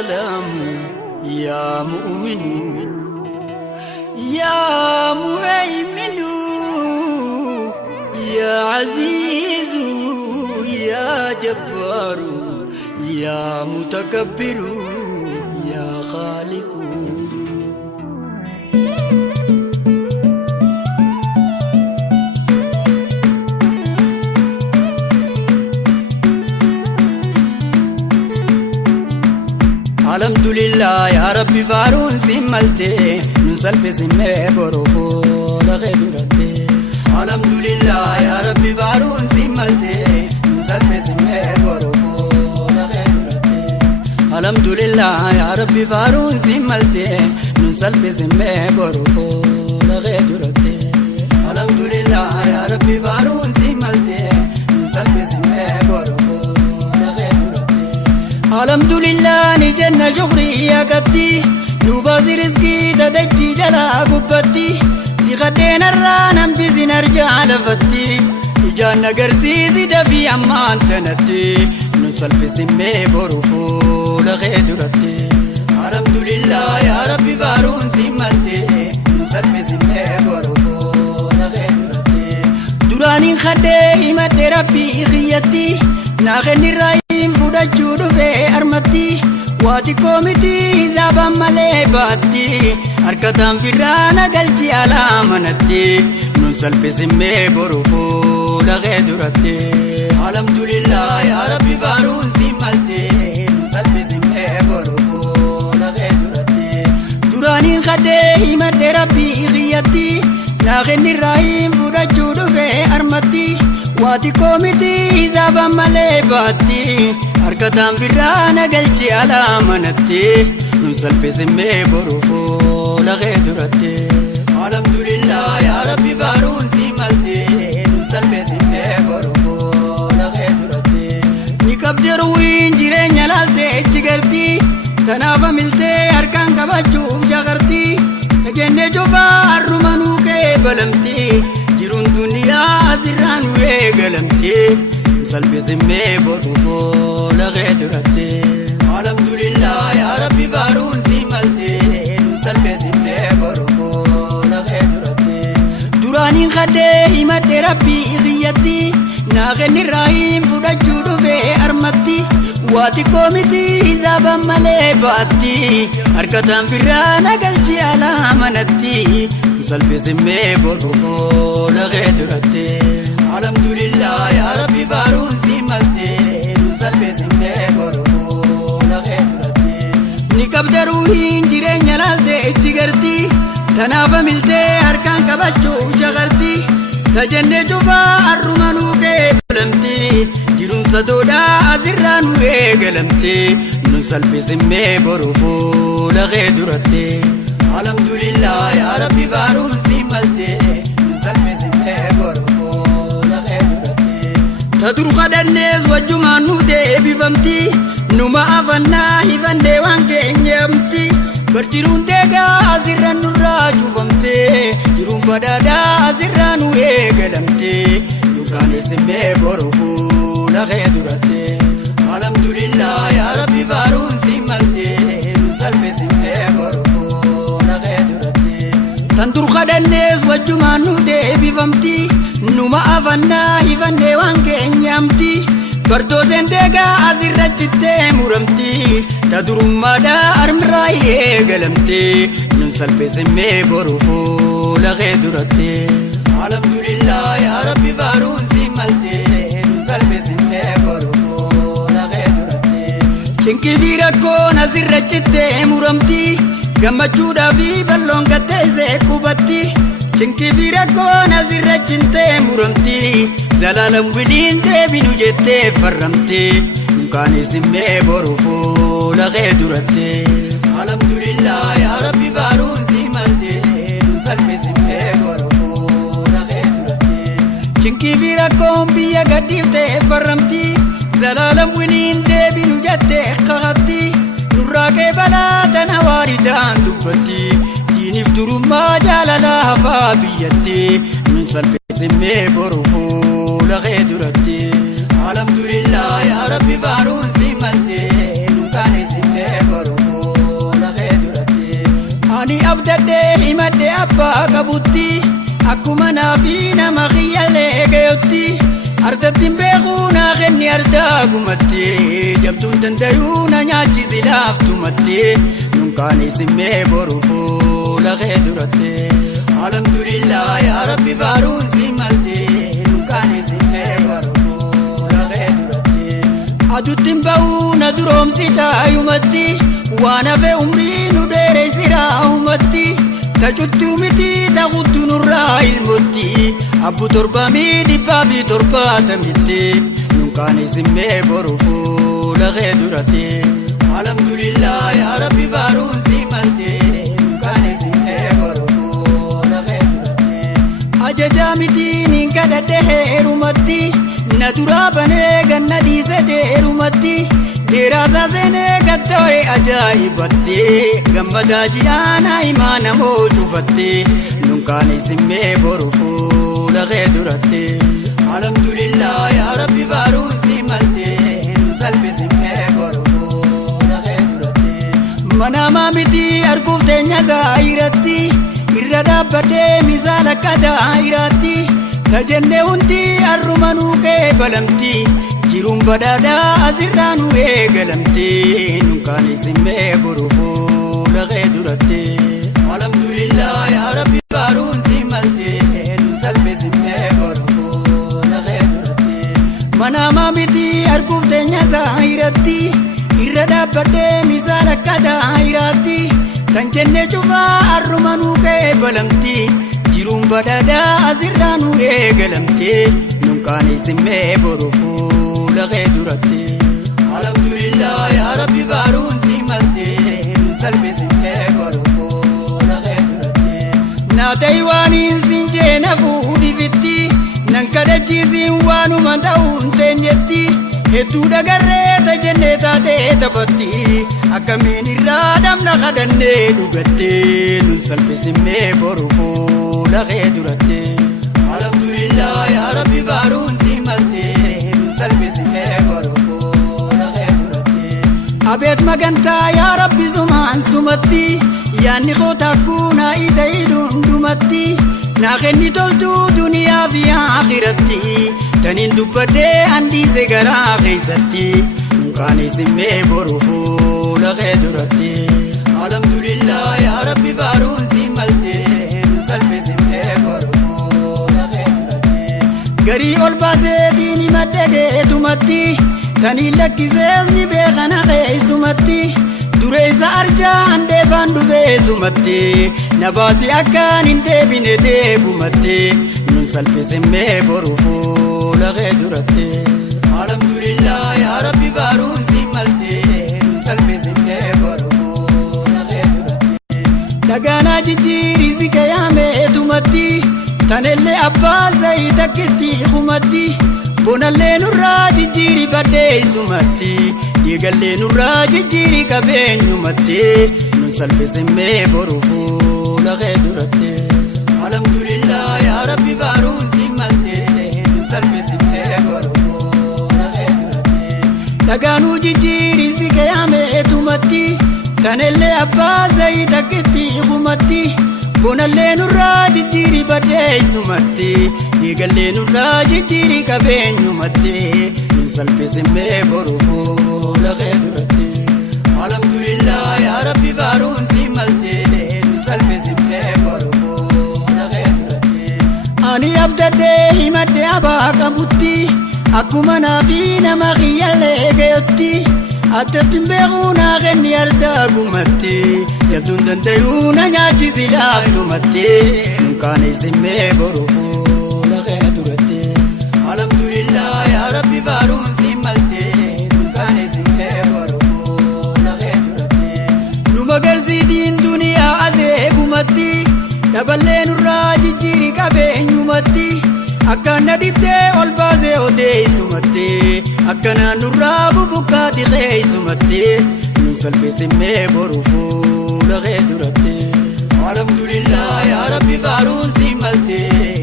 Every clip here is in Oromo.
سلام يا مؤمن يا مهيمن يا عزيز يا جبار يا متكبر يا خالق. الحمد لله يا ربي فارون سملتي نسلب سمي بروفو لغدرتي. الحمد لله يا ربي فارون سملتي نسلب سمي بروفو لغدرتي. الحمد لله يا ربي فارون سملتي نسلب سمي بروفو لغدرتي. الحمد لله يا ربي فارون سملتي نسلب سمي بروفو. الحمد لله نجنا شغري يا قدي نوبازي رزقي تدجي جلا قبتي سيغدين الرانم بزي نرجع لفتي إجانا قرسيزي دفي أمان تنتي نسل بسمي بروفو لغيدرتي. الحمد لله يا ربي بارون سيمالتي نسل بسمي بروفو لغيدرتي. دراني خدي مد ربي غيتي ناخني رايم فودا جودو في أرمتي واتي كوميتي زابا مالي باتي أركتام فرانا قلجي على منتي ننسل بسمي بروفو لغيدرتي. الحمد لله يا ربي بارون سيمالتي ننسل بسمي بروفو لغيدرتي. دراني خدي مد ربي غيتي ناخني رايم فودا جودو في أرمتي واتي كوميتي زابا مالي باتي أركتام فرانا قلجي على منتي ننسل بسمي بروفو لغيدرتي. الحمد لله يا ربي بارون سيمالتي ننسل بسمي بروفو لغيدرتي. نكبدر وين جيرين يلالتي اجغرتي تنافا ملتي أركان كباجوف جغرتي تجنة جوفا الرمانو كيبلمتي جيرون دنيا زران ويقلمتي نسل بسمي بروفو لغيدرتي. الحمد لله يا ربي بارون سيمالتي نسل بسمي بروفو لغيدرتي. دراني خدي مد ربي غيتي ناخني رايم فودا جودو في أرمتي واتي كوميتي زابا مالي باتي أركتام فرانا قلجي على منتي نسل بسمي بروفو لغيدرتي. الحمد لله يا ربي بارون سيمالتي نسل بسمي بروفو لغيدرتي. نكبدر وين جيرين يلالتي اجغرتي تنافا ملتي أركان كباجوف جغرتي تجنة جوفا الرمانو كيبلمتي جيرون صدودا أزران ويقلمتي نسل بسمي بروفو لغيدرتي. الحمد لله يا ربي بارون سيمالتي نسل بسمي بروفو لغيدرتي. تدرو خدنيز وجمان نودي بفمتي نما أفنا هفندي وانكي نيمتي برجرون ديغا أزران نراجو فمتي جيرون بدادا أزران ويقلمتي نسل بسمي بروفو لغيدرتي. الحمد لله يا ربي بارون سيمالتي نسل بسمي بروفو لغيدرتي. تندر خدنيز وجمان نودي بفمتي نما أفنا هفندي وانكي نيمتي بردوزين ديغا أزرجتي مرمتي تدرم مادا أرمراي قلمتي ننسل بسمي بروفو لغيدرتي. الحمد لله يا ربي بارون سيمالتي ننسل بسمي بروفو لغيدرتي. شنكي فيركو نزرجتي مرمتي gammachuudha fi balloon gattee isee qubatti chinkii fi rakkoon asirrachintee muramti zalaalam wiliin deebinu jettee farramti nunkaanis himmee boruufuu laqee duratti. Alhamdulillah yaa rabbi baaruun si malte nu salphis himmee boruufuu laqee duratti. Chinkii fi rakkoon biyya gadhiiftee farramti zalaalam wiliin deebinu jettee qaqatti. Nurraaqee balaa tana waaridaan dubbatti diiniif durummaa jaalala hafaa biyyatti nun salphis himmee boruufuu laqee duratti. Alhamdulillah yaa rabbi baaruun si malte nu kaanis himmee boruufuu. abdadde himadde abbaa qabutti akkuma naafi nama khiyyalee gayotti ardattiin beekuu naa kenni ardaa gumatti jabduun dandayuu na nyaachisi laaftumatti nunkaanii simmee boru fuula kee duratte alhamdulillah yaa rabbi faaruun si malte nunkaanii simmee boru fuula kee duratte aduttiin ba'uu na duroomsi caayumatti waan hafe umrii nu dheereessiraa humatti tajuttuu miti taqutu nurraa ilmotti abbu torbamii dhibbaa fi torbaatamitti nunkaanii simmee boru fuula kee duratte alhamdulillah yaa rabbi faaruun si malte nunkaanii simmee boru fuula kee duratte ajajaa miti nin kadhadhe heerumatti na duraa banee ganna dhiise deerumatti Deraasa seenee gattoo'ee ajaa'ibatti gammadaa ji'aana himaa namoo cufatte nunkaanii simmee boru fuula kee duratte alhamdulillah yaa rabbi faaruun si malte nu salphi simmee boru fuula kee duratte manamaa miti arguuf teenya zaahiratti irra dhaabbadhee misaala akka daahiraatti tajenne hundi arrumanuu kee balamti jiruun badhaadhaa asirraa nu eegalamte nunkaanii simmee boru fuula kee duratte alhamdulillah yaa rabbi faaruun si malte nu salphi simmee boru fuula kee duratte manamaa miti arguuf teenya zaahiratti irra dhaabbadhee misaala akka daahiraatti kan jenne cufaa arrumanuu kee balamti jiruun badhaadhaa asirraa nu eegalamte nunkaanii simmee boru fuula kee duratte alhamdulillah yaa rabbi faaruun si malte nu salphi simmee boru fuula kee duratte naatay waaniin sin jeena fuudhifitti nan kadhachiisiin waanuma ta'uun teenyetti hedduu dhagarree tajennee taatee taphatti akkamiin irraa dhamna kadhannee dhugatte nu salphi simmee boru fuula kee duratte alhamdulillah yaa rabbi faaruun si malte nu salphi simmee boru fuula kee duratte abeet magantaa yaa rabbi sumaan sumatti yaanni koo takkuu naa ida'ii dhundhumatti naa kenni toltuu duniyaa fi akhiratti taniin dubbadhee handhiise garaa keessatti nunkaanii simmee boru fuula kee duratte alhamdulillah yaa rabbi faaruun si malte nu salphi simmee boru fuula kee duratte garii ol baaseetiin himadhe deetumatti taniin lakkisees ni beekana keessumatti dureessa arjaa handeefaan dhufeessumatti na baasi akkaan hin deebine deebumatti nun salphi simmee boru fuula kee duratte alhamdulillah yaa rabbi faaruun si malte nun salphi simmee boru fuula kee duratte dhagaanaa jijjiirii si kayaameetumatti tanellee abbaa zayii takkitti humatti bonallee nurraa jijjiirii badheessumatti dhiigallee nurraa jijjiirii qabeenyumatti nun salphi simmee boru fuula kee duratte alhamdulillah yaa rabbi faaruun si malte nun salphi simmee boru fuula kee duratte dhagaanuu jijjiirii si kayaameetumatti tanellee abbaa zayii takkitti humatti bonallee nurraa jijjiirii badheessumatti dhiigallee nurraa jijjiirii qabeenyumatti nun salphi simmee boru fuula kee duratte alhamdulillah yaa rabbi faaruun si malte nun salphi simmee boru fuula kee duratte ani abdadhee himadde abbaa qabutti akkuma naafi nama khiyyallee gayotti attattiin beekuu naa kenni ardaa gumatti jabduun dandayuu na nyaachisi laaftumatti nunkaanii simmee boru fuula kee duratte alhamdulillah yaa rabbi faaruun si malte nunkaanii simmee boru fuula kee duratte nu magarsiitiin duniyaa azeebumatti daballee nurraa jijjiirii qabeenyumatti akkana dhiftee ol baasee odeessumatti akkanaan nurraa bubukkaati keessumatti nun salphi simmee boru fuula kee duratte alhamdulillah yaa rabbi faaruun si malte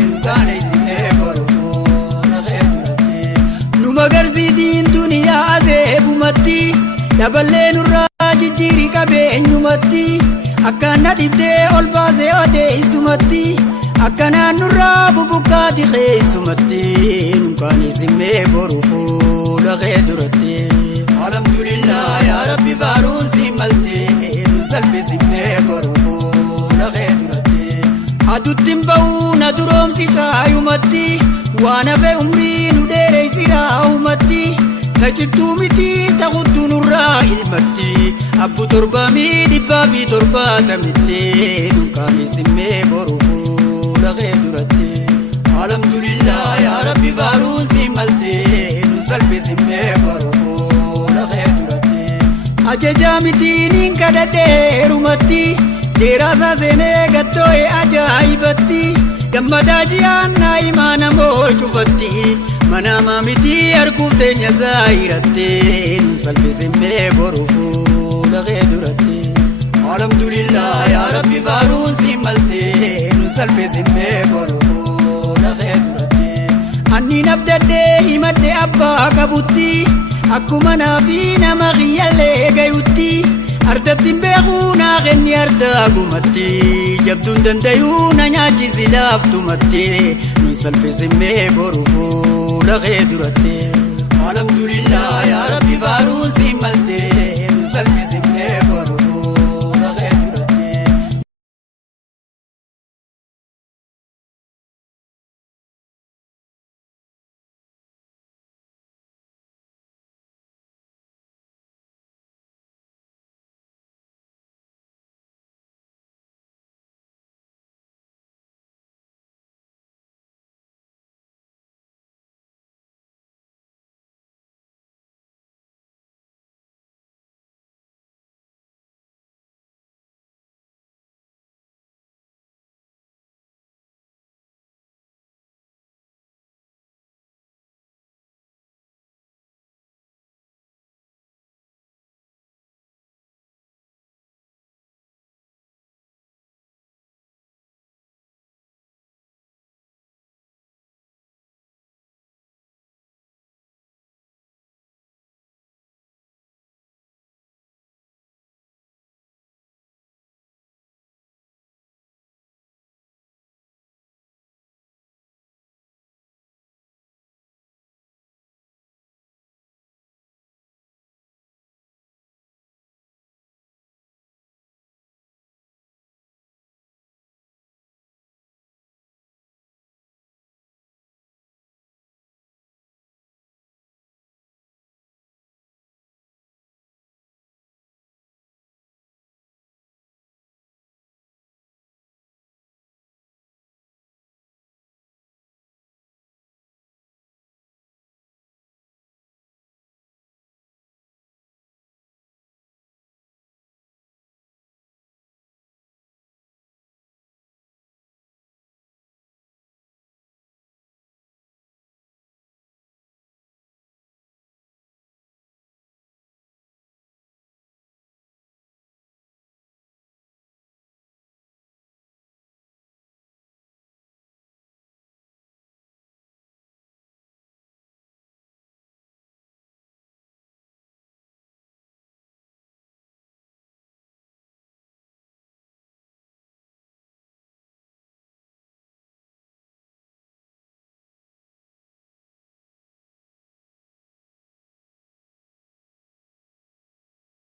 nunkaanii simmee boru fuula kee duratte nu magarsiitiin duniyaa azeebumatti daballee nurraa jijjiirii qabeenyumatti akkana dhiftee dhumatti akkanaan nurraa bubuqqaati keessumatti nunkaanis himmee boruu fuula kee duratti. Alhamdulillah yaa Rabbi faaruun si malte nu salphisi himmee boruu fuula kee duratti. Aduttiin ba'uu na duroomsi caayumatti waan hafe umrii nu dheereessiraa umatti. Tajittuu miti taqutu nurraa ilmatti abbu 770 nunkaanis himmee boruu fuula kee duratti. Alhamdulillah yaa Rabbi faaruun si malte nu salphisi himmee boruu fuula kee duratti. Ajajaa mitiin hin kadhadheerumatti deeraasaa seenee gattoo'e ajaa'ibatti. Gammadaa ji'aannaa imaana moo cufatti manaamaa miti arguuf teenya zaayirattee nu salphisi himmee boruu fuula kee duratti. Alhamdulillah yaa Rabbi faaruun si malte nu salphisi himmee boruu fuula kee duratti. Anniin abdaddee himadde abbaa qabutti akkuma naafi nama kiyyallee gayutti. Ardattiin beekuu naa kenni ardaa gumatti jabduun dandayuu na nyaachisi laaftumatti nu salphisi himmee boruu fuula kee duratti. Alhamdulillah yaa Rabbi faaruun